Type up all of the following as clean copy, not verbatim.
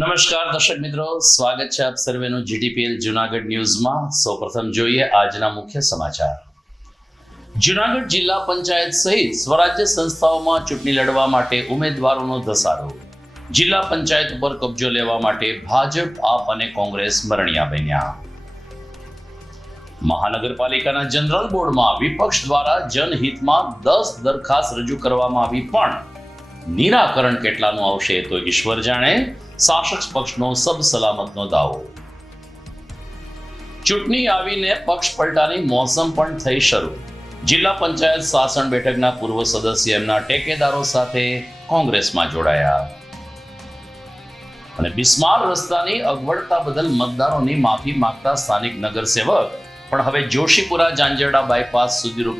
નમસ્કાર દર્શક મિત્રો, સ્વાગત છે આપ સર્વેનું જીટીપીએલ જૂનાગઢ ન્યૂઝમાં। સૌપ્રથમ જોઈએ આજના મુખ્ય સમાચાર। જૂનાગઢ જિલ્લા પંચાયત સહિત સ્વરાજ્ય સંસ્થાઓમાં ચૂંટણી લડવા માટે ઉમેદવારોનો ધસારો। જિલ્લા પંચાયત ઉપર કબજો લેવા માટે ભાજપ, આપ અને કોંગ્રેસ મરણિયા બન્યા। મહાનગરપાલિકાના જનરલ બોર્ડમાં વિપક્ષ દ્વારા જનહિતમાં 10 દરખાસ્ત રજૂ કરવામાં આવી, પણ નિરાકરણ કેટલાનું આવશે તો ઈશ્વર જાણે। શાસક પક્ષનો સબ સલામતનો દાવો। ચૂંટણી આવીને પક્ષ પલટાની મોસમ પણ થઈ શરૂ। જિલ્લા પંચાયત શાસન બેઠકના પૂર્વ સદસ્ય એમના ટેકેદારો સાથે કોંગ્રેસમાં જોડાયા। અને બિસ્માર રસ્તાની અગવડતા બદલ મતદારોની માફી માંગતા સ્થાનિક નગરસેવક પણ હવે જોશીપુરા જાંજરડા બાયપાસ સુધી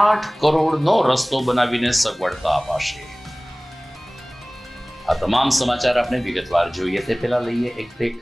₹8 કરોડનો રસ્તો બનાવીને સગવડતા અપાશે। આ તમામ સમાચાર આપણે વિગતવાર જોઈએ તે પહેલા લઈએ એક break.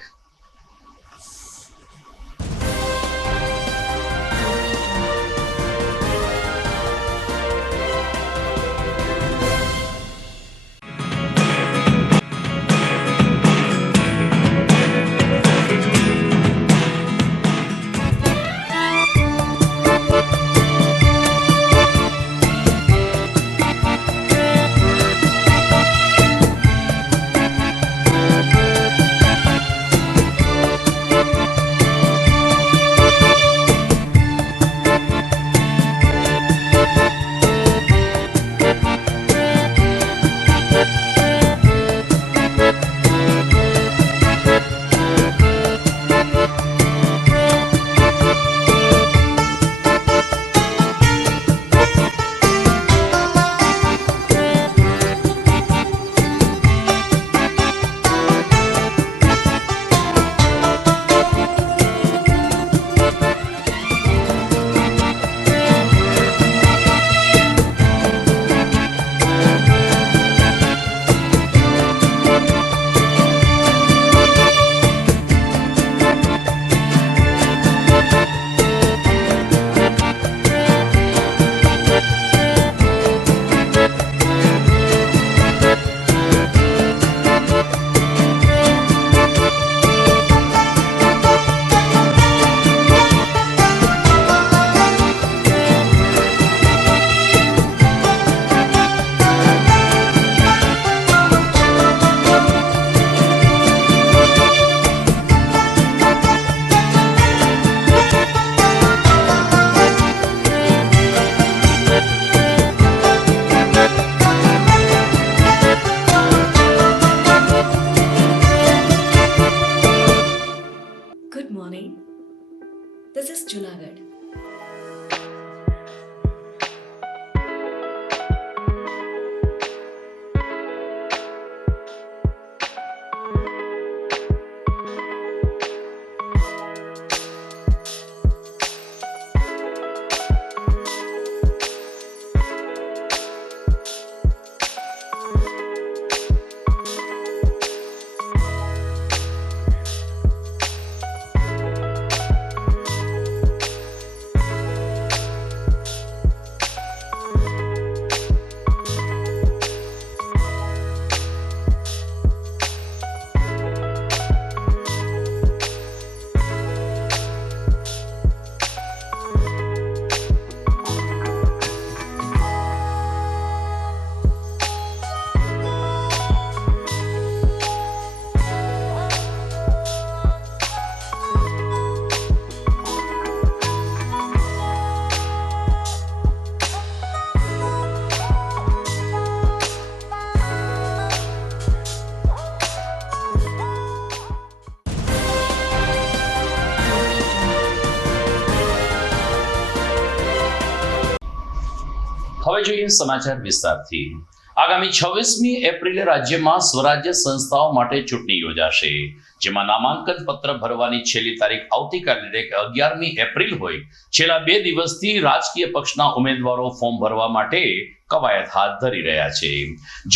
Good morning. This is Junagadh. હવે જોઈએ સમાચાર વિસ્તારથી। આગામી 26મી એપ્રિલે રાજ્યમાં સ્વરાજ્ય સંસ્થાઓ માટે ચૂંટણી યોજાશે, જેમાં નામાંકન પત્ર ભરવાની છેલ્લી તારીખ આવતીકાલે એટલે કે 11મી એપ્રિલ હોય। છેલ્લા 2 દિવસથી રાજકીય પક્ષના ઉમેદવારો ફોર્મ ભરવા માટે કવાયત હાથ ધરી રહ્યા છે।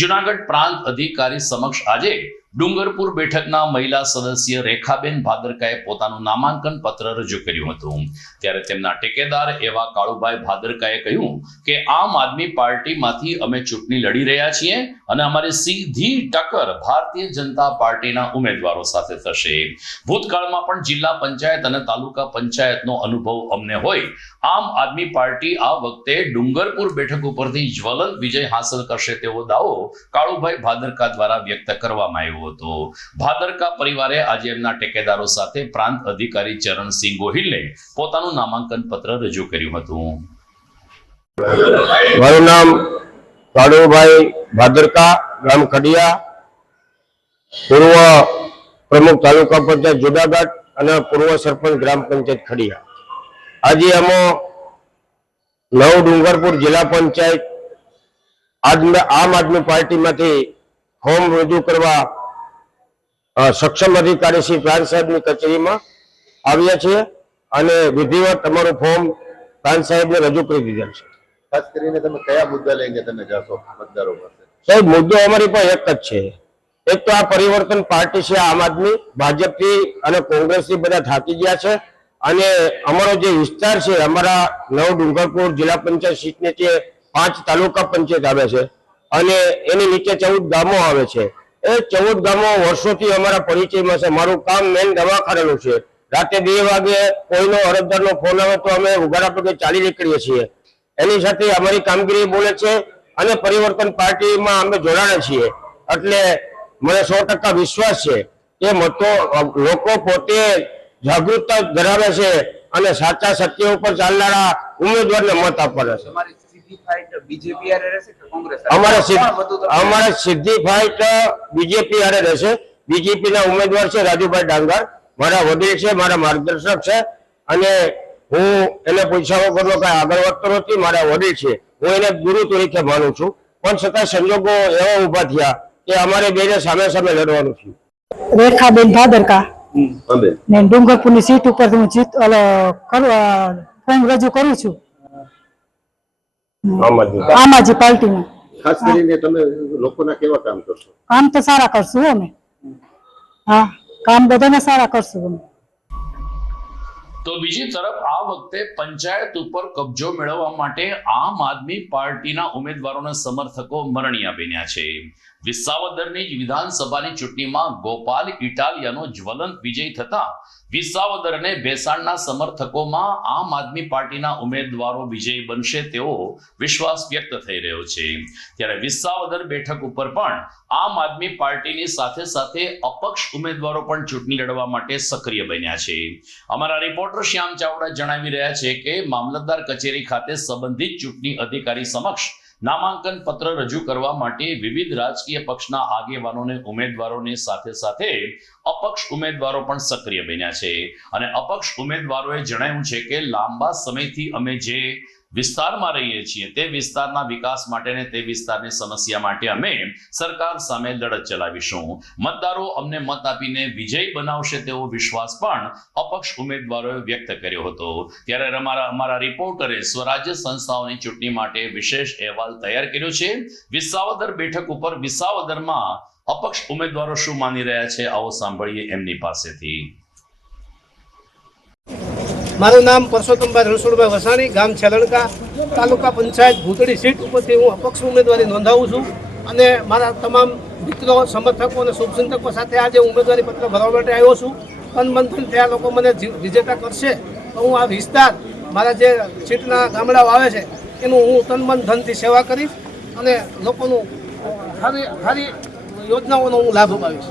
જૂનાગઢ પ્રાંત અધિકારી સમક્ષ આજે ડુંગરપુર બેઠકના મહિલા સદસ્ય રેખાબેન ભાદરકાએ પોતાનું નામાંકન પત્ર રજૂ કર્યું હતું, ત્યારે તેમના ટેકેદાર એવા કાળુભાઈ ભાદરકાએ કહ્યું કે આમ આદમી પાર્ટીમાંથી અમે ચૂંટણી લડી રહ્યા છીએ અને અમારી સીધી ટક્કર ભારતીય જનતા પાર્ટીના ઉમેદવારો સાથે થશે. ભૂતકાળમાં પણ જિલ્લા પંચાયત અને તાલુકા પંચાયતનો અનુભવ અમને હોય. આમ આદમી પાર્ટી આ વખતે ડુંગરપુર બેઠક ઉપરથી જ્વલંત વિજય હાંસલ કરશે તેવો દાવો કાળુભાઈ ભાદરકા દ્વારા વ્યક્ત કરવામાં આવ્યો હતો. ભાદરકા પરિવારે આજે એમના ટેકેદારો સાથે પ્રાંત અધિકારી ચરણસિંહ ગોહિલને પોતાનું નામાંકન પત્ર રજૂ કર્યું હતું. મારું નામ કાળુભાઈ ભાદરકા, ગામ ખડિયા, પૂર્વ પ્રમુખ તાલુકા પંચાયત જુનાગઢ અને પૂર્વ સરપંચ ગ્રામ પંચાયત ખડિયા. આજે અમે નવ ડુંગરપુર જિલ્લા પંચાયત આમ આદમી પાર્ટીમાંથી ફોર્મ રજૂ કરવા સક્ષમ અધિકારી શ્રી પ્રાંત સાહેબની કચેરીમાં આવ્યા છીએ અને વિધિવત અમારું ફોર્મ પ્રાંત સાહેબને રજૂ કરી દીધેલ છે. ખાસ કરીને તમે કયા મુદ્દા લઈને તમે જાશો મતદારો પાસે? સાહેબ, મુદ્દો અમારી પાસે એક જ છે. એક તો આ પરિવર્તન પાર્ટી છે આમ આદમી, ભાજપથી અને કોંગ્રેસથી બધા થાકી ગયા છે અને અમારો જે વિસ્તાર છે, અમારા નવ ડુંગરપુર જિલ્લા પંચાયત સીટ નીચે 5 તાલુકા પંચાયત આવે છે અને એની નીચે 14 ગામો આવે છે. એ 14 ગામો વર્ષોથી અમારા પરિચયમાં છે. મારું કામ મેન દવાખાનાનું છે. રાતે 2 વાગે કોઈનો અરજદારનો ફોન આવે તો અમે ઉઘાડા પગે ચાલી નીકળીએ છીએ. એની સાથે અમારી કામગીરી બોલે છે અને પરિવર્તન પાર્ટીમાં અમે જોડાણા છીએ. એટલે મને 100% વિશ્વાસ છે કે મતો લોકો પોતે જાગૃતતા ધરાવે છે અને સાચા સત્ય ઉપર ચાલનારા ઉમેદવારને મત આપવાના છે. અમારે સીધી ફાઇટ બીજેપી હારે રહેશે. બીજેપી ના ઉમેદવાર છે રાજુભાઈ ડાંગર, મારા વડીલ છે, મારા માર્ગદર્શક છે અને હું એને પૈસા વગરનો કઈ આગળ વધતો નથી. મારા વડીલ છે, હું એને ગુરુ તરીકે માનું છું, પણ છતાં સંજોગો એવા ઉભા થયા કે અમારે બેને સામે સામે લડવાનું થયું. રેખાબેન ભાદરકા ને ડુંગરપુરની સીટ ઉપર હું ફોર્મ રજૂ કરું છું આમ આદમી પાર્ટીમાં. ખાસ કરીને તમે લોકોના કેવા કામ કરશો? કામ તો સારા કરશું અમે. હા, કામ બધાને સારા કરશું અમે. તો બીજી તરફ આ વખતે પંચાયત ઉપર કબજો મેળવવા માટે આમ આદમી પાર્ટીના ઉમેદવારોના સમર્થકો મરણિયા બન્યા છે. વિસાવદરની વિધાનસભાની ચૂંટણીમાં ગોપાલ ઇટાલિયાનો જ્વલંત વિજય થતા વિસાવદર અને ભેસાણના સમર્થકોમાં આમ આદમી પાર્ટીના ઉમેદવારો વિજય બનશે તેવો વિશ્વાસ વ્યક્ત થઈ રહ્યો છે. ત્યારે વિસાવદર બેઠક ઉપર પણ આમ આદમી પાર્ટીની સાથે સાથે અપક્ષ ઉમેદવારો પણ ચૂંટણી લડવા માટે સક્રિય બન્યા છે. અમારા રિપોર્ટર શ્યામ ચાવડા જણાવી રહ્યા છે કે મામલતદાર કચેરી ખાતે સંબંધિત ચૂંટણી અધિકારી સમક્ષ નામાંકન પત્ર રજૂ કરવા માટે વિવિધ રાજકીય પક્ષના આગેવાનોને ઉમેદવારોની સાથે સાથે અપક્ષ ઉમેદવારો પણ સક્રિય બન્યા છે અને અપક્ષ ઉમેદવારોએ જણાવ્યું છે કે લાંબા સમયથી અમે જે વિસ્તારમાં રહીએ છીએ તે વિસ્તારના વિકાસ માટે અને તે વિસ્તારની સમસ્યા માટે અમે સરકાર સામે લડત ચલાવીશું. મતદારો અમને મત આપીને વિજય બનાવશે તેવો વિશ્વાસ પણ અપક્ષ ઉમેદવારોએ વ્યક્ત કર્યો હતો. ત્યારે અમારા રિપોર્ટરે સ્વરાજ્ય સંસ્થાઓની ચૂંટણી માટે વિશેષ અહેવાલ તૈયાર કર્યો છે. વિસાવદર બેઠક ઉપર વિસાવદરમાં અપક્ષ ઉમેદવારો શું માની રહ્યા છે, આવો સાંભળીએ એમની પાસેથી. મારું નામ પરસોત્તમભાઈ રણછોડભાઈ વસાણી, ગામ છેલણકા, તાલુકા પંચાયત ભૂતળી સીટ ઉપરથી હું અપક્ષ ઉમેદવારી નોંધાવું છું અને મારા તમામ મિત્રો, સમર્થકો અને શુભચિંતકો સાથે આજે ઉમેદવારી પત્ર ભરવા માટે આવ્યો છું. તન મન ત્યાં લોકો મને વિજેતા કરશે તો હું આ વિસ્તાર, મારા જે સીટના ગામડાઓ આવે છે એનું હું તન મન ધનથી સેવા કરીશ અને લોકોનું સારી યોજનાઓનો હું લાભ અપાવીશ.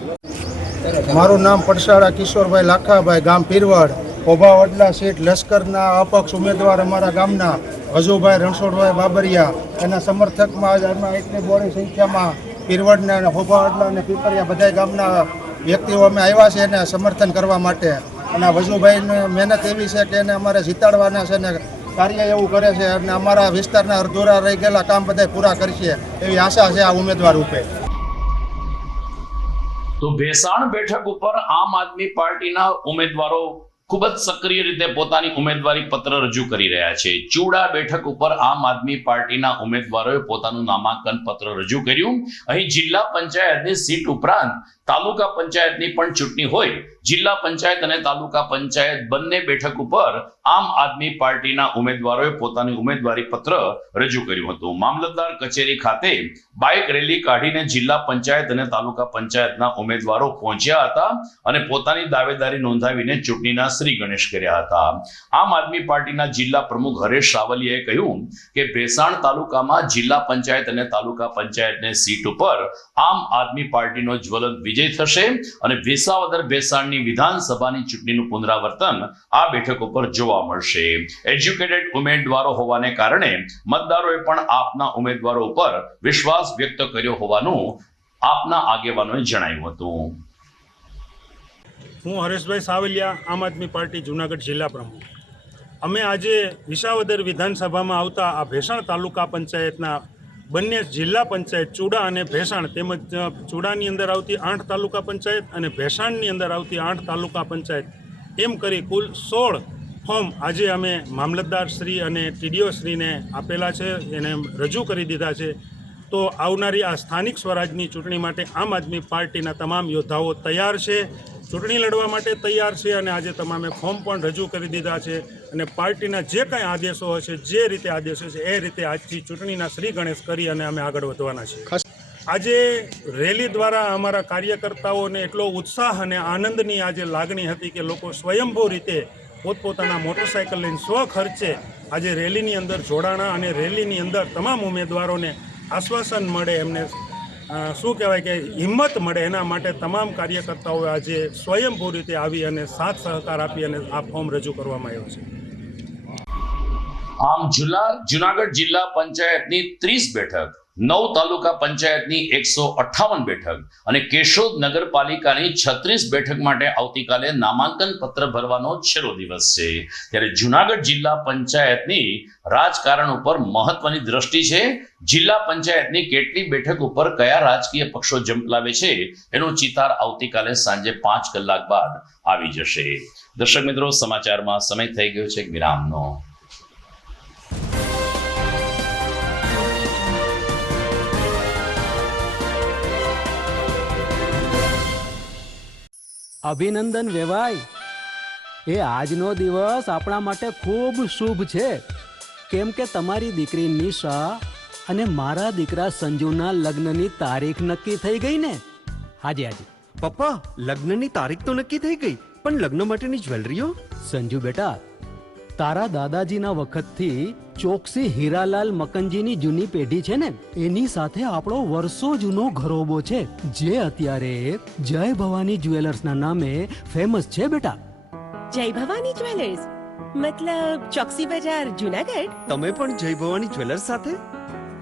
મારું નામ પડસાળા કિશોરભાઈ લાખાભાઈ, ગામ પીરવડ, ઓભા વડલા સીટ લશ્કરના અપક્ષ ઉમેદવાર અમારા ગામના હજુભાઈ રણછોડભાઈ બાબરિયા, એના સમર્થકમાં એટલી બોડી સંખ્યામાં પીરવડના અને ઓભા વડલા અને પીપરિયા બધા ગામના વ્યક્તિઓ અમે આવ્યા છે એને સમર્થન કરવા માટે. અને વજુભાઈની મહેનત એવી છે કે એને અમારે જીતાડવાના છે ને કાર્ય એવું કરે છે અને અમારા વિસ્તારના અધૂરા રહી ગયેલા કામ બધા પૂરા કરશે એવી આશા છે આ ઉમેદવાર ઉપર. તો ભેસાણ બેઠક ઉપર આમ આદમી પાર્ટીના ઉમેદવારો ખૂબ જ સક્રિય રીતે પોતાની ઉમેદવારી પત્ર રજૂ કરી રહ્યા છે. ચૂડા બેઠક ઉપર આમ આદમી પાર્ટીના ઉમેદવારોએ પોતાનું નામાંકન પત્ર રજૂ કર્યું. અહીં જિલ્લા પંચાયતની સીટ ઉપરાંત તાલુકા પંચાયતની પણ ચૂંટણી હોય, જિલ્લા પંચાયત અને તાલુકા પંચાયત બંને બેઠક ઉપર આમ આદમી પાર્ટીના ઉમેદવારોએ પોતાની ઉમેદવારી પત્ર રજૂ કર્યું હતું. મામલતદાર કચેરી ખાતે બાઇક રેલી કાઢીને જિલ્લા પંચાયત અને તાલુકા પંચાયતના ઉમેદવારો પહોંચ્યા હતા અને પોતાની દાવેદારી નોંધાવીને ચૂંટણીના શ્રી ગણેશ કર્યા હતા. આમ આદમી પાર્ટીના જિલ્લા પ્રમુખ હરેશ સાવલિયાએ કહ્યું કે ભેસાણ તાલુકામાં જિલ્લા પંચાયત અને તાલુકા પંચાયતની સીટ ઉપર આમ આદમી પાર્ટીનો જ્વલંત વિજય થશે અને વિસાવદર ભેસાણની વિધાનસભાની ચૂંટણીનું પુનરાવર્તન આ બેઠક ઉપર જોવા મળશે. એજ્યુકેટેડ ઉમેદવારો હોવાને કારણે મતદારોએ પણ આપના ઉમેદવારો ઉપર વિશ્વાસ વ્યક્ત કર્યો હોવાનું આપના આગેવાનોએ જણાવ્યું હતું. હું હરેશભાઈ સાવલિયા, આમ આદમી પાર્ટી જુનાગઢ જિલ્લા પ્રમુખ. અમે આજે વિસાવદર વિધાનસભામાં આવતા આ ભેસાણ તાલુકા પંચાયતના બંને જિલ્લા પંચાયત ચૂડા અને ભેસાણ તેમજ ચૂડાની અંદર આવતી 8 તાલુકા પંચાયત અને ભેસાણની અંદર આવતી 8 તાલુકા પંચાયત એમ કરી કુલ 16 ફોર્મ આજે અમે મામલતદાર શ્રી અને ટીડીઓ શ્રીને આપેલા છે, એને રજૂ કરી દીધા છે. તો આવનારી આ સ્થાનિક સ્વરાજની ચૂંટણી માટે આમ આદમી પાર્ટીના તમામ યોદ્ધાઓ તૈયાર છે, ચૂંટણી લડવા માટે તૈયાર છે અને આજે તમામે ફોર્મ પણ રજૂ કરી દીધા છે અને પાર્ટીના જે કાંઈ આદેશો હશે, જે રીતે આદેશો છે એ રીતે આજથી ચૂંટણીના શ્રી ગણેશ કરી અને અમે આગળ વધવાના છીએ. આજે રેલી દ્વારા અમારા કાર્યકર્તાઓને એટલો ઉત્સાહ અને આનંદની આજે લાગણી હતી કે લોકો સ્વયંભૂ રીતે પોતપોતાના મોટરસાઇકલ લઈને સ્વખર્ચે આજે રેલીની અંદર જોડાણા અને રેલીની અંદર તમામ ઉમેદવારોને આશ્વાસન મળે, એમને શું કહેવાય કે હિંમત મળે, એના માટે તમામ કાર્યકર્તાઓએ આજે સ્વયંભૂ રીતે આવી અને સાથ સહકાર આપી અને આ ફોર્મ રજૂ કરવામાં આવ્યો છે. આમ જુનાગઢ જિલ્લા પંચાયતની 30 બેઠક, 9 તાલુકા પંચાયતની 158 બેઠક અને કેશોદ નગરપાલિકાની 36 બેઠક માટે આવતીકાલે નામાંકન પત્ર ભરવાનો છેલ્લો દિવસ છે. ત્યારે જુનાગઢ જિલ્લા પંચાયતની રાજકારણ ઉપર મહત્વની દ્રષ્ટિ છે. જિલ્લા પંચાયતની કેટલી બેઠક ઉપર કયા રાજકીય પક્ષો ઝંપલાવે છે એનો ચિતાર આવતીકાલે સાંજે 5 કલાક બાદ આવી જશે. દર્શક મિત્રો, સમાચારમાં સમય થઈ ગયો છે વિરામનો. અભિનંદન વેવાય, એ આજનો દિવસ આપણા માટે ખૂબ શુભ છે, કેમ કે તમારી દીકરી નિશા અને મારા દીકરા સંજુના લગ્નની તારીખ નક્કી થઈ ગઈ ને. હાજી હાજી પપ્પા, લગ્નની તારીખ તો નક્કી થઈ ગઈ, પણ લગ્ન માટેની જ્વેલરીઓ? સંજુ બેટા, તારા દાદાજીના વખતથી ચોકસી હીરાલાલ મકનજીની જૂની પેઢી છે ને, એની સાથે આપણો વર્ષો જૂનો ઘરોબો છે, જે અત્યારે જય ભવાની જ્વેલર્સના નામે ફેમસ છે બેટા. જય ભવાની જ્વેલર્સ મતલબ ચોકસી બજાર જુનાગઢ? તમે પણ જય ભવાની જ્વેલર્સ સાથે?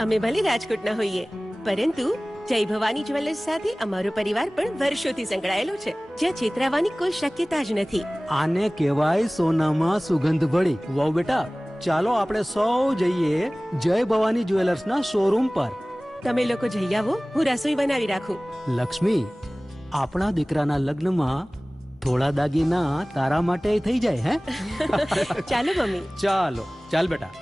અમે ભલે રાજકોટના હોઈએ, પરંતુ જય ભવાની જ્વેલર્સ સાથે અમારો પરિવાર પણ વર્ષોથી સંકળાયેલો છે, જ્યાં છેતરાવાની કોઈ શક્યતા જ નથી. આને કહેવાય સોનામાં સુગંધ ભળી. વહુ બેટા, ચાલો આપણે સૌ જઈએ જય ભવાની જ્વેલર્સના શોરૂમ પર. તમે લોકો જઈ આવો, હું રસોઈ બનાવી રાખું. લક્ષ્મી, આપણા દીકરાના લગ્નમાં થોડા દાગીના તારા માટે થઈ જાય. હે ચાલો મમ્મી. ચાલો ચાલ બેટા.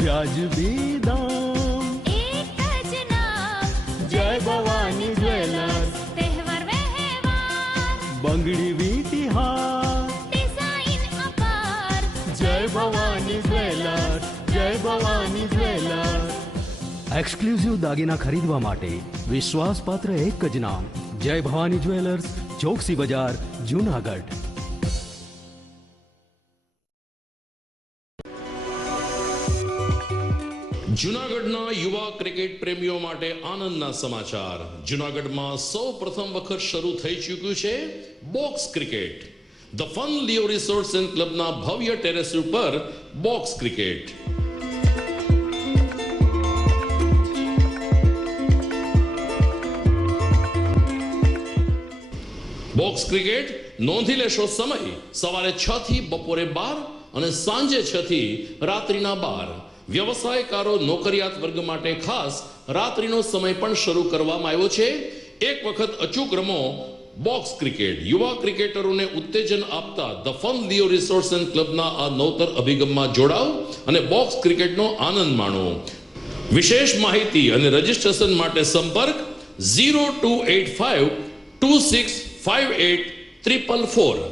વ્યાજબી દામ, એક જ નામ, જય ભવાની જ્વેલર્સ. તહેવાર વ્યવહાર, બંગડી વીટી હાર, ડિઝાઇન અપાર, જય ભવાની જ્વેલર્સ, જય ભવાની જ્વેલર્સ. એક્સક્લુઝિવ દાગીના ખરીદવા માટે વિશ્વાસપાત્ર એક જ નામ, જય ભવાની જ્વેલર્સ, ચોકસી બજાર, જુનાગઢ. જૂનાગઢના યુવા ક્રિકેટ પ્રેમીઓ માટે આનંદના સમાચાર. જૂનાગઢમાં સૌ પ્રથમ વખત શરૂ થઈ ચૂક્યું છે box cricket. The fun Leo resorts and ક્લબના ભવ્ય ટેરેસ ઉપર બોક્સ ક્રિકેટ. બોક્સ ક્રિકેટ નોંધી લેશો સમય સવારે 6 થી બપોરે 12 અને સાંજે 6 થી રાત્રિના 12. વ્યવસાયકારો, નોકરિયાત વર્ગ માટે ખાસ રાત્રિનો સમય પણ શરૂ કરવામાં આવ્યો છે. એક વખત અચૂક રમો, બોક્સ ક્રિકેટ યુવા ક્રિકેટરોને ઉત્તેજન આપતા the fun Leo resorts and ક્લબના આ નવતર અભિગમમાં જોડાઓ અને બોક્સ ક્રિકેટનો આનંદ માણો. વિશેષ માહિતી અને રજીસ્ટ્રેશન માટે સંપર્ક 0285 2658 444.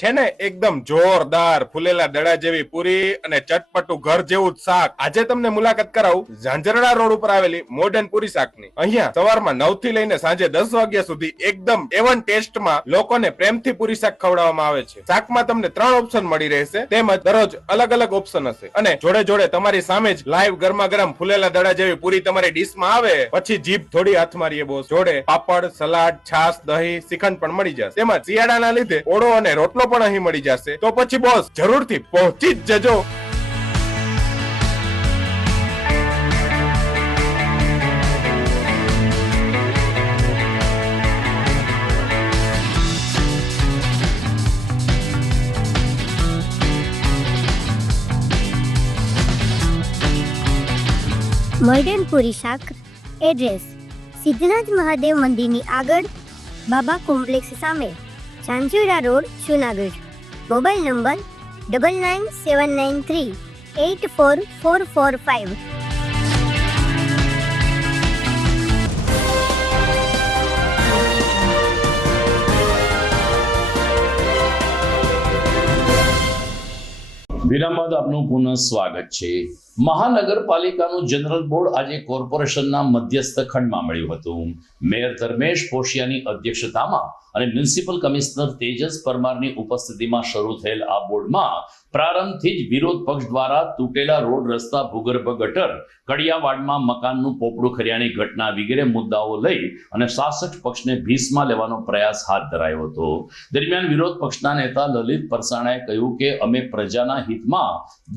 છે ને એકદમ જોરદાર ફૂલેલા દડા જેવી પૂરી અને ચટપટું ઘર જેવું જ શાક. આજે તમને મુલાકાત કરાવું ઝાંઝરડા રોડ ઉપર આવેલી મોડર્ન પૂરી શાકની. અહીંયા સવારમાં 9 થી લઈને સાંજે 10 વાગ્યા સુધી એકદમ એવન ટેસ્ટમાં લોકોને પ્રેમથી પૂરી શાક ખવડાવવામાં આવે છે. શાકમાં તમને 3 ઓપ્શન મળી રહેશે, તેમજ દરરોજ અલગ અલગ ઓપ્શન હશે અને જોડે જોડે તમારી સામે જ લાઈવ ગરમા ગરમ ફૂલેલા દડા જેવી પૂરી તમારી ડીશમાં આવે પછી જીભ થોડી હાથ મારીએ બોસ. જોડે પાપડ, સલાડ, છાશ, દહીં, શ્રીખંડ પણ મળી જશે. તેમજ શિયાળાના લીધે ઓળો અને રોટલો પણ અહીં મળી જશે. તો પછી બોસ જરૂરથી પહોંચી જ જજો. મોડર્ન પૂરી શાક. એડ્રેસ સિદ્ધનાથ મહાદેવ મંદિરની આગળ, બાબા કોમ્પ્લેક્સ સામે, Zanzarda road, Junagadh. Mobile number 9979384445. વિરામ બાદ આપનું પુનઃ સ્વાગત છે. મહાનગરપાલિકાનું જનરલ બોર્ડ આજે કોર્પોરેશનના મધ્યસ્થ ખંડમાં મળ્યું હતું. મેયર ધર્મેશ પોશિયાની અધ્યક્ષતામાં અને મ્યુનિસિપલ કમિશનર તેજસ પરમારની ઉપસ્થિતિમાં શરૂ થયેલ આ બોર્ડમાં પ્રારંભથી જ વિરોધ પક્ષ દ્વારા તૂટેલા રોડ, રસ્તા, ભૂગર્ભ ગટર, કડિયાવાડમાં મકાનનું પોપડું ખર્યાની ઘટના વગેરે મુદ્દાઓ લઈ અને શાસક પક્ષને ભીસમાં લેવાનો પ્રયાસ હાથ ધરાયો હતો. દરમિયાન વિરોધ પક્ષના નેતા લલિત પરસાણાએ કહ્યું કે અમે પ્રજાના હિતમાં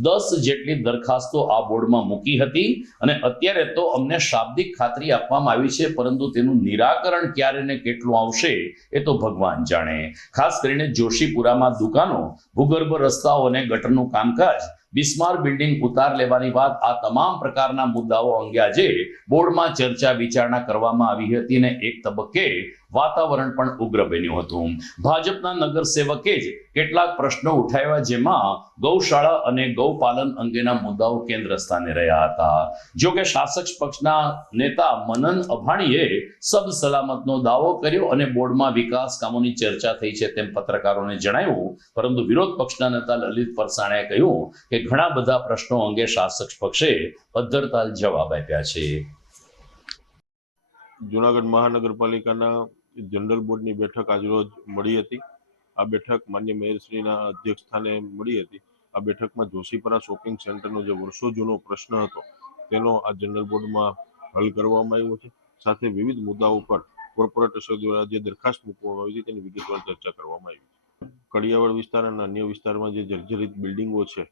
10 જેટલી દરખાસ્તો આ બોર્ડમાં મૂકી હતી અને અત્યારે તો અમને શાબ્દિક ખાતરી આપવામાં આવી છે, પરંતુ તેનું નિરાકરણ ક્યારે ને કેટલું આવશે એ તો ભગવાન જાણે. ખાસ કરીને જોશીપુરામાં દુકાનો, ભૂગર્ભ રસ્તાઓ અને ગટરનું કામકાજ, બિસ્માર બિલ્ડિંગ ઉતાર લેવાની વાત, આ તમામ પ્રકારના મુદ્દાઓ અંગે આજે બોર્ડમાં ચર્ચા વિચારણા કરવામાં આવી હતી અને એક તબક્કે વાતાવરણ પણ ઉગ્ર બન્યું હતું. ભાજપના નગરસેવકે જ કેટલાક પ્રશ્નો ઉઠાવ્યા, જેમાં ગૌશાળા અને ગૌપાલન અંગેના મુદ્દાઓ કેન્દ્ર સ્થાને રહ્યા હતા. જો કે શાસક પક્ષના નેતા મનન અભાણીએ સબ સલામતનો દાવો કર્યો અને બોર્ડમાં વિકાસ કામોની ચર્ચા થઈ છે તેમ પત્રકારોને જણાવ્યું, પરંતુ વિરોધ પક્ષના નેતા લલિત પરસાણાએ કહ્યું કે ઘણા બધા પ્રશ્નો અંગે શાસક પક્ષે અધ્ધરતાલ જવાબ આપ્યા છે. જુનાગઢ મહાનગરપાલિકાના જનરલ બોર્ડની બેઠક આજરોજ મળી હતી. આ બેઠક માન્ય મેયરશ્રીના અધ્યક્ષ સ્થાને મળી હતી. આ બેઠકમાં જોશીપુરા શોપિંગ સેન્ટરનો જે વર્ષો જૂનો પ્રશ્ન હતો તેનો આ જનરલ બોર્ડમાં હલ કરવામાં આવ્યો છે. સાથે વિવિધ મુદ્દાઓ પર કોર્પોરેટરો દ્વારા જે દરખાસ્ત મૂકવામાં આવી હતી તેની વિગતવાર ચર્ચા કરવામાં આવી છે. કડિયાવાડ વિસ્તાર અને અન્ય વિસ્તારમાં જે જર્જરિત બિલ્ડિંગો છે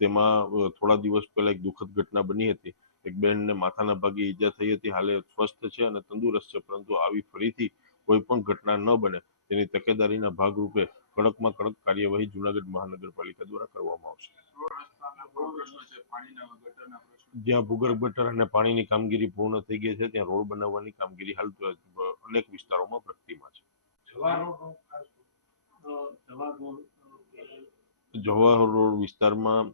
તેમાં થોડા દિવસ પહેલા એક દુઃખદ ઘટના બની હતી. એક બહેનને માથાના ભાગે ઈજા થઈ હતી. હાલે સ્વસ્થ છે અને તંદુરસ્ત છે, પરંતુ આવી ફરીથી કોઈ પણ ઘટના ન બને તેની તકેદારીના ભાગરૂપે કડકમાં કડક કાર્યવાહી જુનાગઢ મહાનગરપાલિકા દ્વારા કરવામાં આવશે. જ્યાં ભૂગર્ભ ગટર અને પાણીની કામગીરી પૂર્ણ થઈ ગઈ છે ત્યાં રોડ બનાવવાની કામગીરી હાલ અનેક વિસ્તારોમાં પ્રગતિમાં છે. જવાહર રોડ વિસ્તારમાં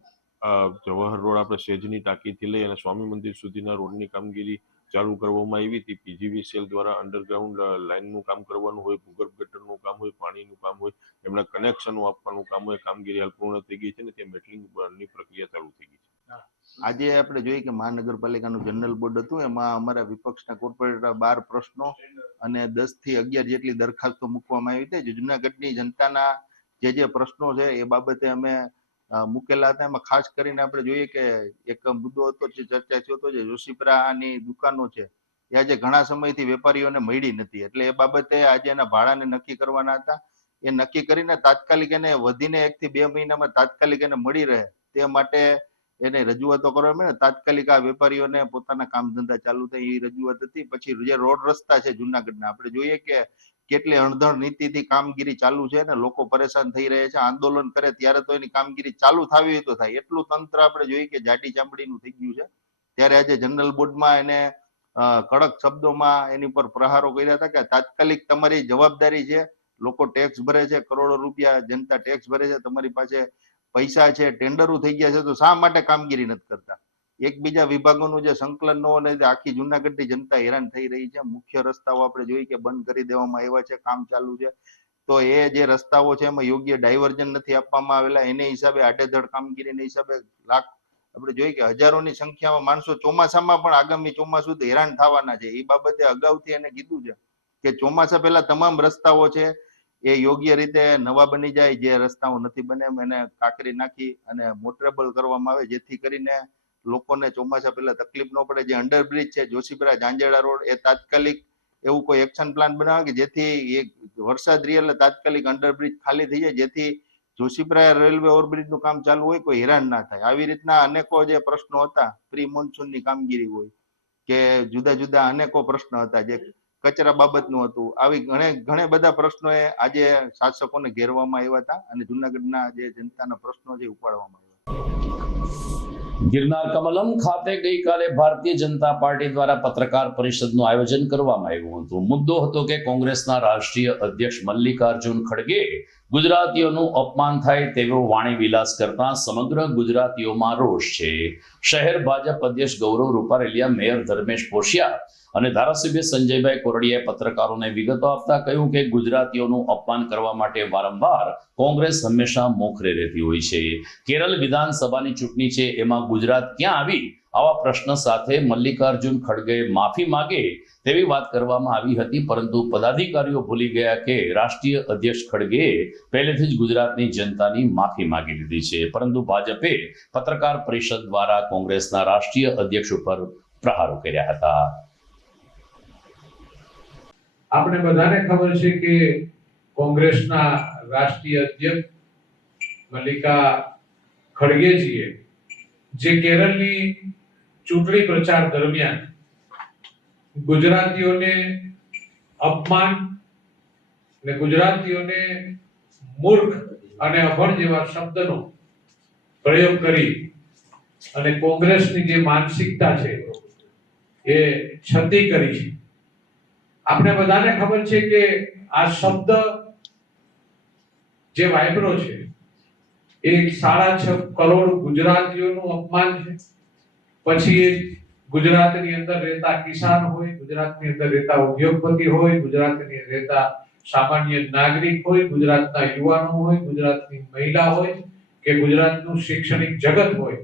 જવાહર રોડ આપણે સેજની ટાંકીથી લઈ અને સ્વામી મંદિર સુધીના રોડની કામગીરી ચાલુ કરવામાં આવી હતી. પીજીવીસીએલ દ્વારા અંડરગ્રાઉન્ડ લાઇનનું કામ કરવાનું હોય, ભૂગર્ભ ગટરનું કામ હોય, પાણીનું કામ હોય, એમના કનેક્શનો આપવાનું કામ હોય, કામગીરી હાલ પૂર્ણ થઈ ગઈ છે ને ત્યાં મેટલિંગની પ્રક્રિયા ચાલુ થઈ ગઈ છે. આજે આપણે જોઈએ કે મહાનગરપાલિકાનું જનરલ બોર્ડ હતું, એમાં અમારા વિપક્ષના કોર્પોરેટર 12 પ્રશ્નો અને 10 થી 11 જેટલી દરખાસ્તો મૂકવામાં આવી હતી. જુનાગઢની જનતાના જે પ્રશ્નો છે એ બાબતે અમે મૂકેલા હતા. એમાં ખાસ કરીને આપણે જોઈએ કે એક મુદ્દો હતો જે ચર્ચા થયો હતો, જે જોશીપુરાની દુકાનો છે એ આજે ઘણા સમયથી વેપારીઓને મળી નથી, એટલે એ બાબતે આજે એના ભાડાને નક્કી કરવાના હતા. એ નક્કી કરીને તાત્કાલિક એને વધીને 1 થી 2 મહિનામાં તાત્કાલિક એને મળી રહે તે માટે એને રજૂઆતો કરવામાં આવે. તાત્કાલિક આ વેપારીઓને પોતાના કામ ધંધા ચાલુ થાય એ રજૂઆત હતી. પછી જે રોડ રસ્તા છે જુનાગઢના, આપણે જોઈએ કે કેટલી અણધણ નીતિથી કામગીરી ચાલુ છે અને લોકો પરેશાન થઈ રહ્યા છે. આંદોલન કરે ત્યારે તો એની કામગીરી ચાલુ થવી હોય તો થાય, એટલું તંત્ર આપણે જોઈએ કે જાડી ચામડીનું થઈ ગયું છે. ત્યારે આજે જનરલ બોર્ડમાં એને કડક શબ્દોમાં એની પર પ્રહારો કર્યા હતા કે તાત્કાલિક તમારી જવાબદારી છે, લોકો ટેક્સ ભરે છે, કરોડો રૂપિયા જનતા ટેક્સ ભરે છે, તમારી પાસે પૈસા છે, ટેન્ડરો થઈ ગયા છે, તો શા માટે કામગીરી નથી કરતા? એકબીજા વિભાગોનું જે સંકલન ન હોય ને આખી જુનાગઢની જનતા હેરાન થઈ રહી છે. મુખ્ય રસ્તાઓ આપણે જોઈએ કે બંધ કરી દેવામાં આવ્યા છે, કામ ચાલુ છે, તો એ જે રસ્તાઓ છે એમાં યોગ્ય ડાયવર્ઝન નથી આપવામાં આવેલા. એને હિસાબે આડેધડ કામગીરીના હિસાબે લાખ આપણે જોઈએ કે હજારોની સંખ્યામાં માણસો ચોમાસામાં પણ આગામી ચોમાસું તો હેરાન થવાના છે. એ બાબતે અગાઉથી એને કીધું છે કે ચોમાસા પહેલા તમામ રસ્તાઓ છે એ યોગ્ય રીતે નવા બની જાય, જે રસ્તાઓ નથી બને એને કાંકરી નાખી અને મોટરેબલ કરવામાં આવે, જેથી કરીને લોકોને ચોમાસા પહેલા તકલીફ ન પડે. જે અંડરબ્રિજ છે જોશીપરા ઝાંઝરડા રોડ, એ તાત્કાલિક એવું કોઈ એક્શન પ્લાન બનાવે કે જેથી એક વરસાદ રહે એટલે તાત્કાલિક અંડરબ્રિજ ખાલી થઈ જાય, જેથી જોશીપરા રેલવે ઓવરબ્રિજનું કામ ચાલુ હોય કોઈ હેરાન ના થાય. આવી રીતના અનેકો જે પ્રશ્નો હતા, પ્રી મોન્સૂનની કામગીરી હોય કે જુદા જુદા અનેકો પ્રશ્નો હતા, જે કચરા બાબતનું હતું, આવી ઘણા બધા પ્રશ્નોએ આજે શાસકોને ઘેરવામાં આવ્યા હતા અને જુનાગઢના જે જનતાના પ્રશ્નો છે ઉપાડવામાં આવ્યા. ગિરનાર કમલમ ખાતે ગઈકાલે ભારતીય જનતા પાર્ટી દ્વારા પત્રકાર પરિષદનું આયોજન કરવામાં આવ્યું હતું. મુદ્દો હતો કે કોંગ્રેસના રાષ્ટ્રીય અધ્યક્ષ મલ્લિકાર્જુન ખડગે ગુજરાતીઓનું અપમાન થાય તેવો વાણી વિલાસ કરતા સમગ્ર ગુજરાતીઓમાં રોષ છે. શહેર ભાજપ અધ્યક્ષ ગૌરવ રૂપારેલિયા, મેયર ધર્મેશ પોશિયા અને ધારાસભ્ય સંજયભાઈ કોરડિયાએ પત્રકારોને વિગતો આપતા કહ્યું કે ગુજરાતીઓનું અપમાન કરવા માટે વારંવાર કોંગ્રેસ હંમેશા મોખરે રહેતી હોય છે. કેરળ વિધાનસભાની ચૂંટણી છે, એમાં ગુજરાત ક્યાં આવી? આવા પ્રશ્ન સાથે મલ્લિકાર્જુન ખડગે માફી માંગે તેવી વાત કરવામાં આવી હતી, પરંતુ પદાધિકારીઓ ભૂલી ગયા કે રાષ્ટ્રીય અધ્યક્ષ ખડગે પહેલેથી જ ગુજરાતની જનતાની માફી માંગી લીધી છે. પરંતુ ભાજપે પત્રકાર પરિષદ દ્વારા કોંગ્રેસના રાષ્ટ્રીય અધ્યક્ષ ઉપર પ્રહારો કર્યા હતા. આપણે બધાને ખબર છે કે કોંગ્રેસના રાષ્ટ્રીય અધ્યક્ષ મલ્લિકા ખડગેજીએ જે કેરળની ચૂંટણી પ્રચાર દરમિયાન ગુજરાતીઓને અપમાન અને ગુજરાતીઓને મૂર્ખ અને અભણ જેવા શબ્દનો પ્રયોગ કરી અને કોંગ્રેસની જે માનસિકતા છે એ છતી કરી છે. આપણે બધાને ખબર છે કે આ શબ્દ જે વાપર્યો છે એ 6.5 કરોડ ગુજરાતીઓનું અપમાન છે. પછી ગુજરાતની અંદર રહેતા કિસાન હોય, ગુજરાતની અંદર રહેતા ઉદ્યોગપતિ હોય, ગુજરાતની રહેતા સામાન્ય નાગરિક હોય, ગુજરાતના યુવાનો હોય, ગુજરાતની મહિલા હોય કે ગુજરાતનું શૈક્ષણિક જગત હોય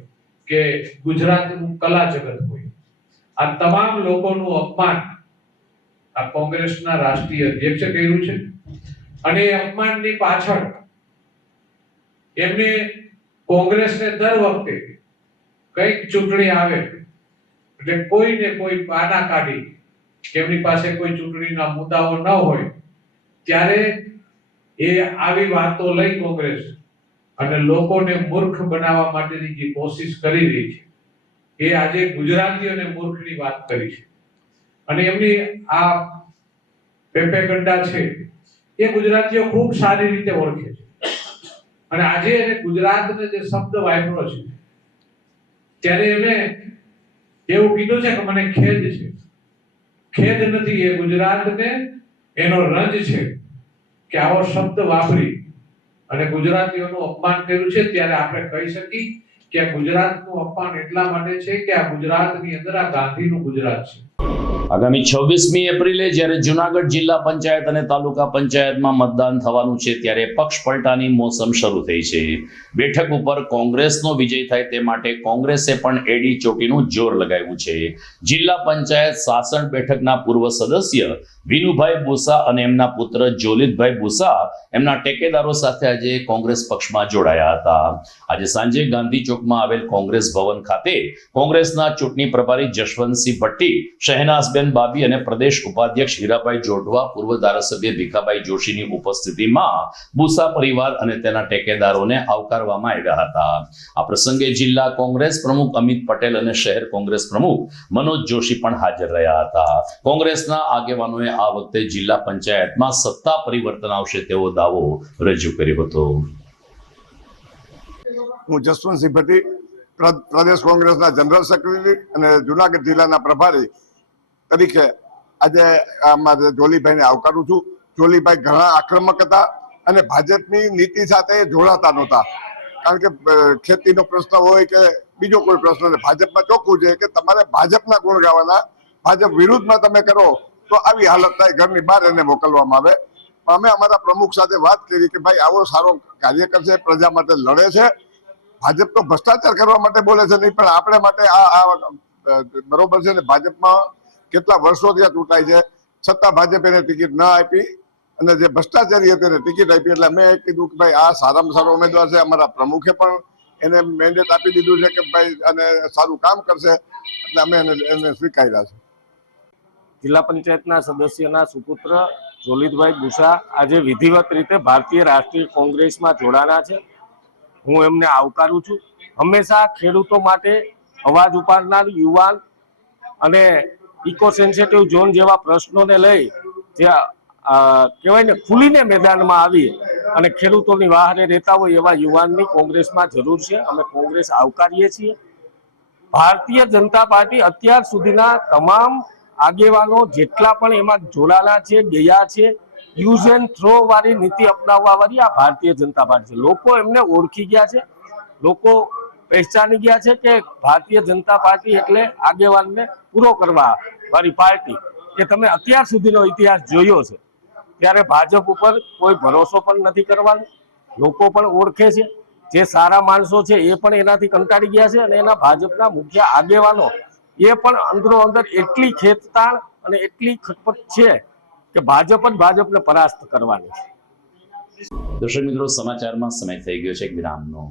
કે ગુજરાતનું કલા જગત હોય, આ તમામ લોકોનું અપમાન આ કોંગ્રેસના રાષ્ટ્રીય અધ્યક્ષે કર્યું છે. અને એ અપમાનની પાછળ એમને કોંગ્રેસને દર વખતે કઈક ચૂંટણી આવે એટલે કોઈને કોઈ બહાના કાઢી કે એમની પાસે કોઈ ચૂંટણીના મુદ્દાઓ ન હોય ત્યારે એ આવી વાતો લઈ કોંગ્રેસ અને લોકોને મૂર્ખ બનાવવા માટેની જે કોશિશ કરી રહી છે એ આજે ગુજરાતીઓને મૂર્ખની વાત કરી છે. અને એમની આ પેપે ગંડા છે એ ગુજરાતીઓ ખૂબ સારી રીતે ઓળખે છે. અને આજે એને ગુજરાતને જે શબ્દ વાપર્યો છે ત્યારે એને એવું કીધું છે કે મને ખેદ છે. ખેદ નથી, એ ગુજરાતને એનો રંજ છે કે આવો શબ્દ વાપરી અને ગુજરાતીઓનું અપમાન કર્યું છે. ત્યારે આપણે કહી શકીએ કે આ ગુજરાતનું અપમાન એટલા માટે છે કે આ ગુજરાતની અંદર આ ગાંધીનું ગુજરાત છે. આગામી 26મી એપ્રિલે જ્યારે જુનાગઢ જિલ્લા પંચાયત અને તાલુકા પંચાયતમાં મતદાન થવાનું છે ત્યારે પક્ષ પલટાની મોસમ શરૂ થઈ છે. બેઠક ઉપર કોંગ્રેસનો વિજય થાય તે માટે કોંગ્રેસે પણ એડી ચોટીનું જોર લગાવ્યું છે. જિલ્લા પંચાયત સાસણ બેઠકના પૂર્વ સદસ્ય વિનુભાઈ બુસા અને એમના પુત્ર જોલિતભાઈ બુસા એમના ટેકેદારો સાથે આજે કોંગ્રેસ પક્ષમાં જોડાયા હતા. આજે સાંજે ગાંધી ચોકમાં આવેલ કોંગ્રેસ ભવન ખાતે કોંગ્રેસના ચૂંટણી પ્રભારી જશવંતસિંહ ભટ્ટી, શહેનાઝ હંસબેન બાબી અને પ્રદેશ ઉપાધ્યક્ષ હીરાભાઈ જોડવા, પૂર્વ ધારાસભ્ય ભીખાભાઈ જોશીની ઉપસ્થિતિમાં બુસા પરિવાર અને તેના ટેકેદારોને આવકારવામાં આવ્યા હતા. આ પ્રસંગે જિલ્લા કોંગ્રેસ પ્રમુખ અમિત પટેલ અને શહેર કોંગ્રેસ પ્રમુખ મનોજ જોશી પણ હાજર રહ્યા હતા. કોંગ્રેસના આગેવાનોએ આ વખતે જિલ્લા પંચાયતમાં સત્તા પરિવર્તન આવશે તેવો દાવો રજૂ કર્યો હતો. હું જસવંતસિંહ ભટ્ટી, પ્રદેશ કોંગ્રેસના જનરલ સેક્રેટરી અને જુનાગઢ જિલ્લાના પ્રભારી તરીકે આજે અમારે જોલીભાઈને આવકારું છું. જોલીભાઈ ઘણા આક્રમક હતા અને ભાજપની નીતિ સાથે જોડાતા નહોતા. કારણ કે ખેતીનો પ્રશ્ન હોય કે બીજો કોઈ પ્રશ્ન, ભાજપમાં ચોખ્ખું છે કે તમારે ભાજપના ગુણ ગાવાના, ભાજપ વિરુદ્ધમાં તમે કરો તો આવી હાલત થાય, ઘરની બહાર એને મોકલવામાં આવે. અમે અમારા પ્રમુખ સાથે વાત કરી કે ભાઈ આવો સારો કાર્યકર છે, પ્રજા માટે લડે છે, ભાજપ તો ભ્રષ્ટાચાર કરવા માટે બોલે છે નહીં, પણ આપણે માટે આ બરોબર છે ને. ભાજપમાં કેટલા વર્ષો ત્યાં ચૂંટાય છે, છતાં ભાજપ એને ટિકિટ ન આપી અને જે ભ્રષ્ટાચારી હતી એને ટિકિટ આપી. એટલે મેં કીધું કે ભાઈ આ સારામાં સારો ઉમેદવાર છે. અમારા પ્રમુખે પણ એને મેન્ડેટ આપી દીધું છે કે ભાઈ અને સારું કામ કરશે, એટલે અમે એને સ્વીકાર્યા છે. જિલ્લા પંચાયતના સદસ્યના સુપુત્ર જોલિતભાઈ બુસા આજે વિધિવત રીતે ભારતીય રાષ્ટ્રીય કોંગ્રેસમાં જોડાણા છે. હું એમને આવકારું છું. હંમેશા ખેડૂતો માટે અવાજ ઉપાડનાર યુવાન અને ઇકો સેન્સિટિવ ઝોન જેવા પ્રશ્નોને લઈ જે કહેવાય ને ખુલીને મેદાનમાં આવી અને ખેડૂતોની વહારે રહેતા હોય એવા યુવાનની કોંગ્રેસમાં જરૂર છે. અમે કોંગ્રેસ આવકારીએ છીએ. ભારતીય જનતા પાર્ટી અત્યાર સુધીના તમામ આગેવાનો જેટલા પણ એમાં જોડાયેલા છે, ગયા છે, યુઝ એન્ડ થ્રો વાળી નીતિ અપનાવવા વાળી આ ભારતીય જનતા પાર્ટી છે. લોકો એમને ઓળખી ગયા છે, લોકો પહેચાની ગયા છે કે ભારતીય જનતા પાર્ટી એટલે આગેવાનને પૂરો કરવા વાળી પાર્ટી. કે તમે અત્યાર સુધીનો ઇતિહાસ જોયો છે, ત્યારે ભાજપ ઉપર કોઈ ભરોસો પણ નથી કરવાનો. લોકો પણ ઓળખે છે, જે સારા માણસો છે એ પણ એનાથી કંટાળી ગયા છે અને એના ભાજપના મુખ્ય આગેવાનો એ પણ અંદરો અંદર એટલી ખેંચતાણ અને એટલી ખટપટ છે કે ભાજપ જ ભાજપને પરાસ્ત કરવાની છે. દર્શક મિત્રો, સમાચારમાં સમય થઈ ગયો છે એક વિરામનો.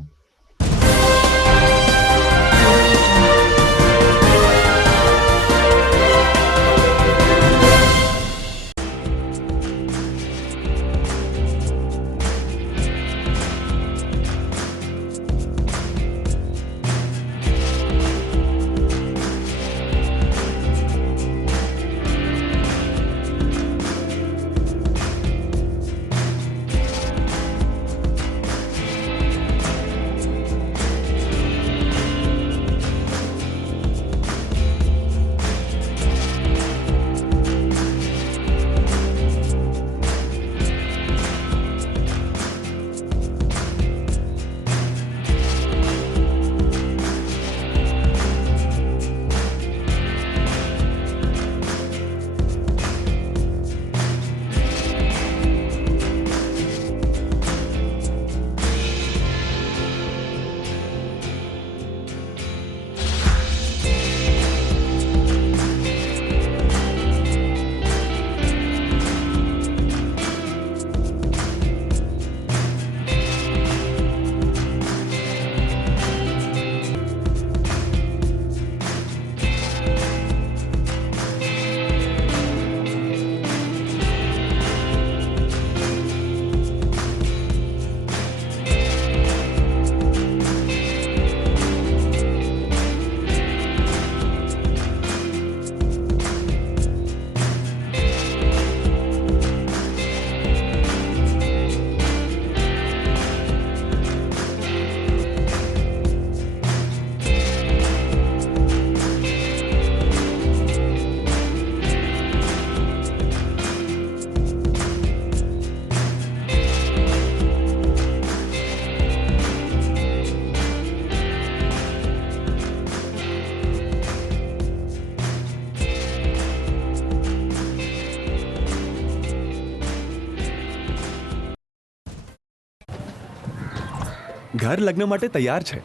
ઘર લગ્ન માટે તૈયાર છે,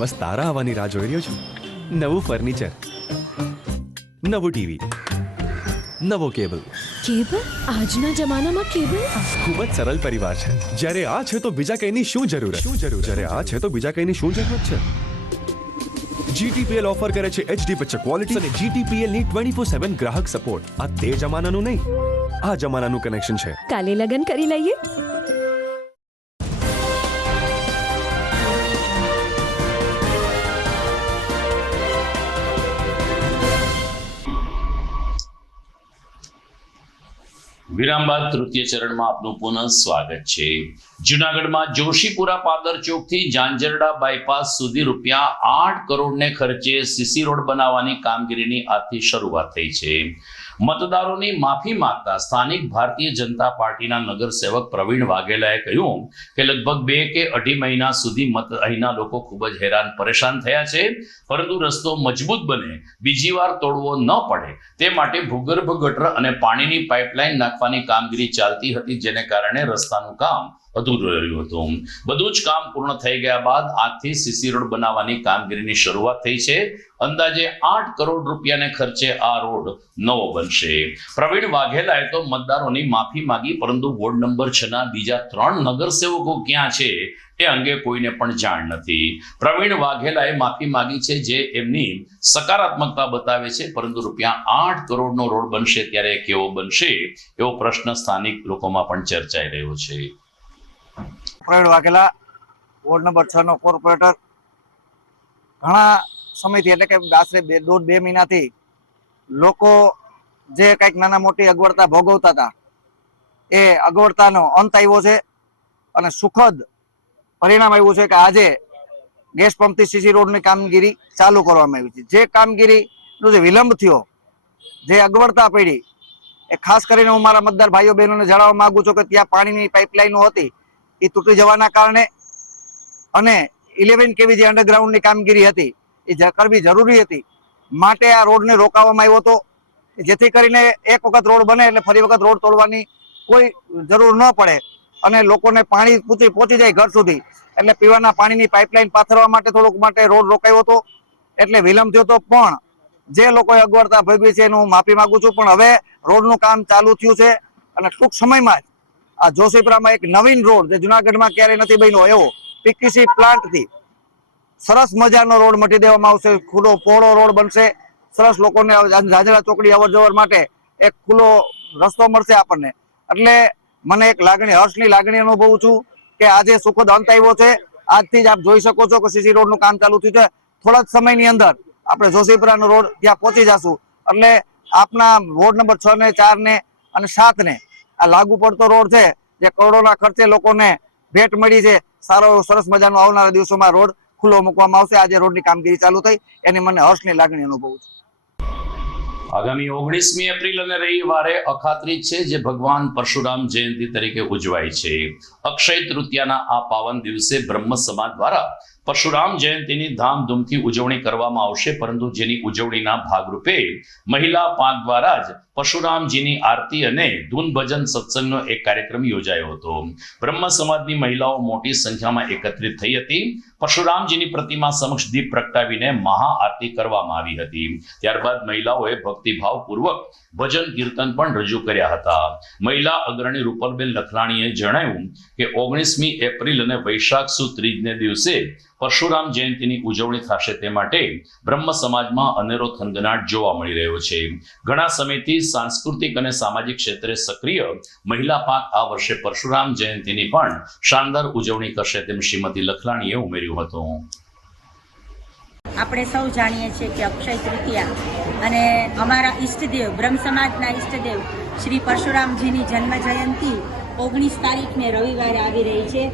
બસ તારા આવવાની રાહ જોઈ રહ્યો છું. નવું ફર્નિચર, નવું ટીવી, નવો કેબલ. કેબલ? આજના જમાનામાં કેબલ? ખૂબ જ સરળ પરિવાર છે. જ્યારે આ છે તો બીજા કઈની શું જરૂરત? જ્યારે આ છે તો બીજા કઈની શું જરૂરત છે? GTPL ઓફર કરે છે HD પિક્ચર ક્વોલિટી અને GTPL ની 24/7 ગ્રાહક સપોર્ટ. આ તે જમાનાનું નહીં, આ જમાનાનું કનેક્શન છે. કાલે લગન કરી લઈએ. વિરામ બાદ તૃતીય ચરણમાં આપનું પુનઃ સ્વાગત છે. જૂનાગઢમાં જોશીપુરા પાદર ચોકથી ઝાંઝરડા બાયપાસ સુધી ₹8 કરોડને ખર્ચે સીસી રોડ બનાવવાની કામગીરીની આજથી શરૂઆત થઈ છે. મતદારોની માફી માંગતા સ્થાનિક ભારતીય જનતા પાર્ટીના નગરસેવક પ્રવીણ વાઘેલાએ કહ્યું કે લગભગ 2 કે 2.5 મહિના સુધી અહીંના લોકો ખૂબ જ હેરાન પરેશાન થયા છે, પરંતુ રસ્તો મજબૂત બને, બીજી વાર તોડવો ન પડે તે માટે ભૂગર્ભ ગટર અને પાણીની પાઇપલાઇન નાખવાની કામગીરી ચાલતી હતી, જેને કારણે રસ્તાનું કામ અધૂરું રહ્યું હતું. બધું જ કામ પૂર્ણ થઈ ગયા બાદ આજથી સીસી રોડ બનાવવાની કામગીરીની શરૂઆત થઈ છે. અંદાજે 8 કરોડ રૂપિયાને ખર્ચે આ રોડ નવો બનશે. પ્રવીણ વાઘેલાએ તો મતદારોની માફી માંગી, પરંતુ વોર્ડ નંબર 6 ના બીજા 3 નગરસેવકો ક્યાં છે એ અંગે કોઈને પણ જાણ નથી. પ્રવીણ વાઘેલાએ માફી માંગી છે, જે એમની સકારાત્મકતા બતાવે છે, પરંતુ ₹8 કરોડનો રોડ બનશે ત્યારે કેવો બનશે એવો પ્રશ્ન સ્થાનિક લોકોમાં પણ ચર્ચાઈ રહ્યો છે. પ્રવીણ વાઘેલા, વોર્ડ નંબર 6 નો કોર્પોરેટર. ઘણા સમયથી એટલે કે આશરે 1.5-2 મહિનાથી લોકો જે કંઈક નાના મોટી અગવડતા ભોગવતા હતા એ અગવડતાનો અંત આવ્યો છે અને સુખદ પરિણામ આવ્યું છે કે આજે ગેસ પંપથી સીસી રોડની કામગીરી ચાલુ કરવામાં આવી છે. જે કામગીરીનો જે વિલંબ થયો, જે અગવડતા પડી, એ ખાસ કરીને હું મારા મતદાર ભાઈઓ બહેનોને જણાવવા માંગુ છું કે ત્યાં પાણીની પાઇપલાઇનો હતી એ તૂટી જવાના કારણે અને 11 kV જે અંડરગ્રાઉન્ડની કામગીરી હતી એ કરવી જરૂરી હતી, માટે આ રોડને રોકાવવામાં આવ્યો હતો, જેથી કરીને એક વખત રોડ બને એટલે ફરી વખત રોડ તોડવાની કોઈ જરૂર ન પડે અને લોકોને પાણી પહોંચી જાય ઘર સુધી. એટલે પીવાના પાણીની પાઇપલાઇન પાથરવા માટે થોડુંક માટે રોડ રોકાયો હતો, એટલે વિલંબ થયો હતો. પણ જે લોકોએ અગવડતા ભોગવી છે એનું હું માફી માંગુ છું. પણ હવે રોડનું કામ ચાલુ થયું છે અને ટૂંક સમયમાં જ આ જોશીપુરામાં એક નવીન રોડ, જે જુનાગઢમાં ક્યારેય નથી બન્યો એવો, PQC પ્લાન્ટથી સરસ મજાનો રોડ મટી દેવામાં આવશે. ખુલ્લો પહોળો રોડ બનશે, સરસ લોકોને ઝાંઝરડા ચોકડી અવર જવર માટે એક ખુલ્લો રસ્તો મળશે આપણને. એટલે મને એક લાગણી, હર્ષની લાગણી અનુભવું છું કે આજે સુખદ અંત આવ્યો છે. આજથી જ આપ જોઈ શકો છો કે સીસી રોડનું કામ ચાલુ થયું છે. થોડા જ સમયની અંદર આપણે જોશીપુરાનો રોડ ત્યાં પહોંચી જશું. એટલે આપના વોર્ડ નંબર 6 ને 4 ને અને 7 ને આ લાગુ પડતો રોડ છે, જે કરોડોના ખર્ચે લોકોને ભેટ મળી છે. સારો સરસ મજાનો આવનારા દિવસોમાં રોડ ખુલ્લો મૂકવામાં આવશે. આજે રોડની કામગીરી ચાલુ થઈ એની મને હર્ષની લાગણી અનુભવું છું. આગામી 19મી એપ્રિલ અને રવિવારે અખાત્રીજ છે, જે ભગવાન પરશુરામ જયંતિ તરીકે ઉજવાય છે. અક્ષય તૃતીયાના આ પાવન દિવસે બ્રહ્મ સમાજ દ્વારા પરશુરામ જયંતિની ધામધૂમથી ઉજવણી કરવામાં આવશે, પરંતુ જેની ઉજવણીના ભાગરૂપે મહિલા પાંખ દ્વારા જ પરશુરામજીની આરતી અને ધૂન ભજન સત્સંગનો એક કાર્યક્રમ યોજાયો હતો. બ્રહ્મ સમાજની મહિલાઓ મોટી સંખ્યામાં એકત્રિત થઈ હતી. પરશુરામજીની પ્રતિમા સમક્ષ દીપ પ્રગટાવીને મહાઆરતી કરવામાં આવી હતી. ત્યારબાદ મહિલાઓએ ભક્તિભાવપૂર્વક ભજન કીર્તન પણ રજૂ કર્યા હતા. મહિલા અગ્રણી રૂપલબેન લખલાણીએ જણાવ્યું કે 19મી એપ્રિલ અને વૈશાખ સુદ ત્રીજને દિવસે પરશુરામ જયંતિની ઉજવણી થશે, તે માટે બ્રહ્મ સમાજમાં અનેરો થનગનાટ જોવા મળી રહ્યો છે. ઘણા સમયથી સાંસ્કૃતિક અને સામાજિક ક્ષેત્રે સક્રિય મહિલા પાંખ આ વર્ષે પરશુરામ જયંતિની પણ શાનદાર ઉજવણી કરશે, તેમ શ્રીમતી લખલાણીએ ઉમેર્યું હતું. આપણે સૌ જાણીએ છીએ કે અક્ષય તૃતીયા અને અમારા ઈષ્ટદેવ, બ્રહ્મ સમાજના ઈષ્ટદેવ શ્રી પરશુરામજીની જન્મ જયંતિ 19 તારીખને રવિવારે આવી રહી છે.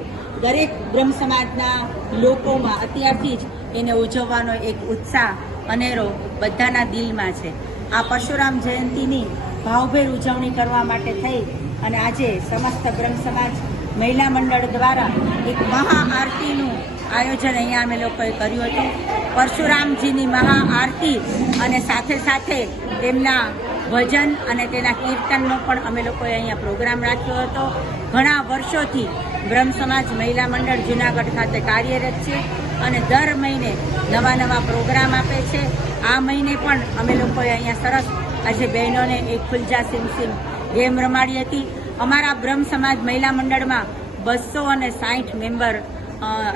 દરેક બ્રહ્મ સમાજના લોકોમાં અત્યારથી જ એને ઉજવવાનો એક ઉત્સાહ અનેરો બધાના દિલમાં છે. આ પરશુરામ જયંતિની ભાવભેર ઉજવણી કરવા માટે થઈ અને આજે સમસ્ત બ્રહ્મ સમાજ મહિલા મંડળ દ્વારા એક મહાઆરતીનું આયોજન અહીંયા અમે લોકોએ કર્યું હતું. પરશુરામજીની મહાઆરતી અને સાથે સાથે તેમના ભજન અને તેના કીર્તનનો પણ અમે લોકોએ અહીંયા પ્રોગ્રામ રાખ્યો હતો. ઘણા વર્ષોથી બ્રહ્મ સમાજ મહિલા મંડળ જુનાગઢ ખાતે કાર્યરત છે અને દર મહિને નવા નવા પ્રોગ્રામ આપે છે. આ મહિને પણ અમે લોકોએ અહીંયા સરસ આજે બહેનોને એક ખુલજા સિમસિમ ગેમ રમાડી હતી. અમારા બ્રહ્મ સમાજ મહિલા મંડળમાં 260 મેમ્બર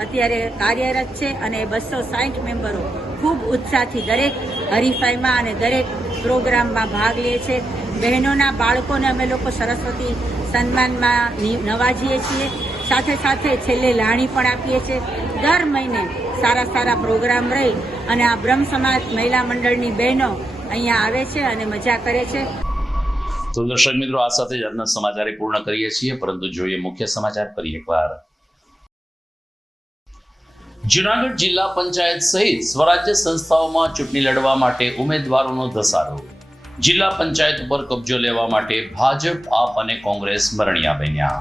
અત્યારે કાર્યરત છે અને 260 મેમ્બરો ખૂબ ઉત્સાહથી દરેક હરીફાઈમાં અને દરેક પ્રોગ્રામમાં ભાગ લે છે. બહેનોના બાળકોને અમે લોકો સરસ્વતી સન્માનમાં નવાજીએ છીએ. સાથે સાથે છેલ્લે લાણી પણ આપીએ છીએ. દર મહિને સારા સારા પ્રોગ્રામ રહી અને આ બ્રહ્મ સમાજ મહિલા મંડળની બહેનો અહીંયા આવે છે અને મજા કરે છે. તો દર્શક મિત્રો, આ સાથે જ આજના સમાચાર પૂર્ણ કરીએ છીએ, પરંતુ જોઈએ મુખ્ય સમાચાર ફરી એકવાર. જુનાગઢ જિલ્લા પંચાયત સહિત સ્વરાજ્ય સંસ્થાઓમાં ચૂંટણી લડવા માટે ઉમેદવારોનો ધસારો. જિલ્લા પંચાયત ઉપર કબજો લેવા માટે ભાજપ, આપ અને કોંગ્રેસ મરણિયા બન્યા.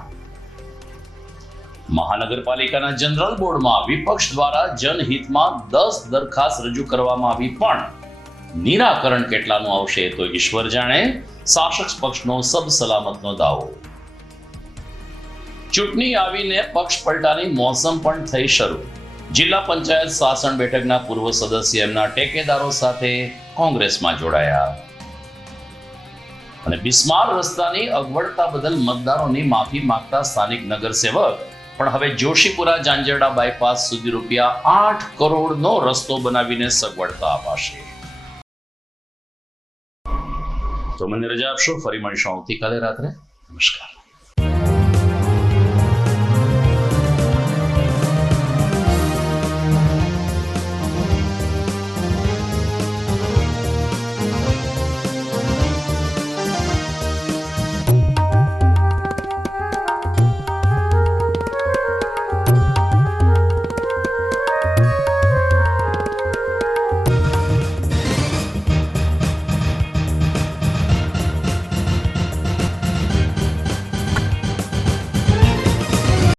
મહાનગરપાલિકાના જનરલ બોર્ડમાં વિપક્ષ દ્વારા જનહિતમાં 10 દરખાસ્ત રજૂ કરવામાં આવી, પણ નિરાકરણ કેટલાનું આવશે તો ઈશ્વર જાણે. શાસક પક્ષનો સબ સલામતનો દાવો. ચૂંટણી આવીને પક્ષ પલટાની મોસમ પણ થઈ શરૂ. જિલ્લા પંચાયત સાસણ બેઠકના પૂર્વ સદસ્ય એમના ટેકેદારો સાથે કોંગ્રેસમાં જોડાયા. અને બિસ્માર રસ્તાની અગવડતા બદલ મતદારોની માફી માંગતા સ્થાનિક નગરસેવક પણ હવે જોશીપુરા જાંજરડા બાયપાસ સુધી ₹8 કરોડનો રસ્તો બનાવીને સગવડતા અપાશે. તો મને રજા આપશો. ફરી મળીશું આવતીકાલે રાત્રે. નમસ્કાર.